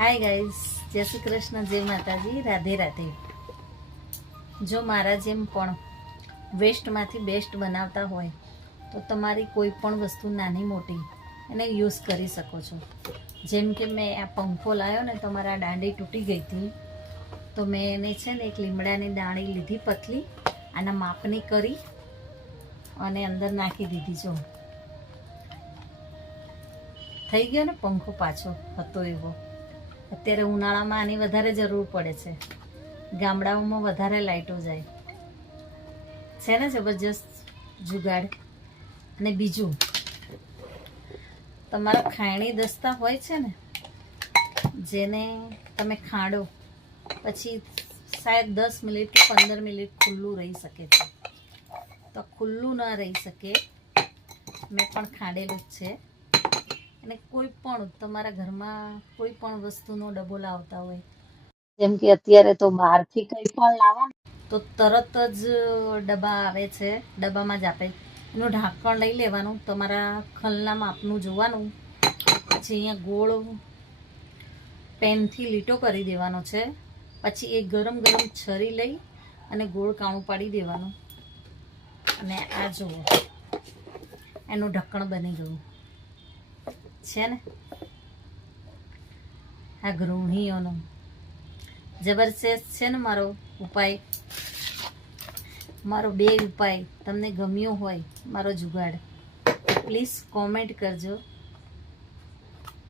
Hi guys, જય શ્રી કૃષ્ણ, જય માતાજી, રાધે રાધે. જો મારા જેમ પણ વેસ્ટમાંથી બેસ્ટ બનાવતા હોય તો તમારી કોઈ પણ વસ્તુ નાની મોટી એને યુઝ કરી શકો છો. જેમ કે મેં આ પંખો લાવ્યો ને તો મારા દાંડી તૂટી ગઈ હતી, તો મેં એને છે ને એક લીમડાની દાણી લીધી પતલી, આના માપની કરી અને અંદર નાખી દીધી. જો થઈ ગયો ને પંખો પાછો હતો એવો. અત્યારે ઉનાળામાં આની વધારે જરૂર પડે છે, ગામડાઓમાં વધારે લાઇટો જાય છે ને. જબરજસ્ત જુગાડ. અને બીજું, તમારા ખાયણી દસ્તા હોય છે ને, જેને તમે ખાંડો પછી શાયદ 10 મિનિટ કે 15 મિનિટ ખુલ્લું રહી શકે છે, તો ખુલ્લું ન રહી શકે મેં પણ ખાંડેલું જ છે. અને કોઈ પણ તમારા ઘરમાં કોઈ પણ વસ્તુનો ડબ્બો લાવતા હોય, જેમ કે અત્યારે તો બહારથી કંઈ પણ લાવવાનું તો તરત જ ડબ્બા આવે છે, ડબ્બામાં જ આપે. એનું ઢાંકણ લઈ લેવાનું, તમારા ખલના માપનું જોવાનું, પછી અહીંયા ગોળ પેનથી લીટો કરી દેવાનો છે, પછી એ ગરમ ગરમ છરી લઈ અને ગોળ કાણું પાડી દેવાનું. અને આ જુઓ, એનું ઢક્કણ બની ગયું છે ને. આ ગૃહિણીઓનો જબરજસ્ત છે ને મારો ઉપાય. મારો 2 ઉપાય તમને ગમ્યો હોય, મારો જુગાડ, પ્લીઝ કોમેન્ટ કરજો.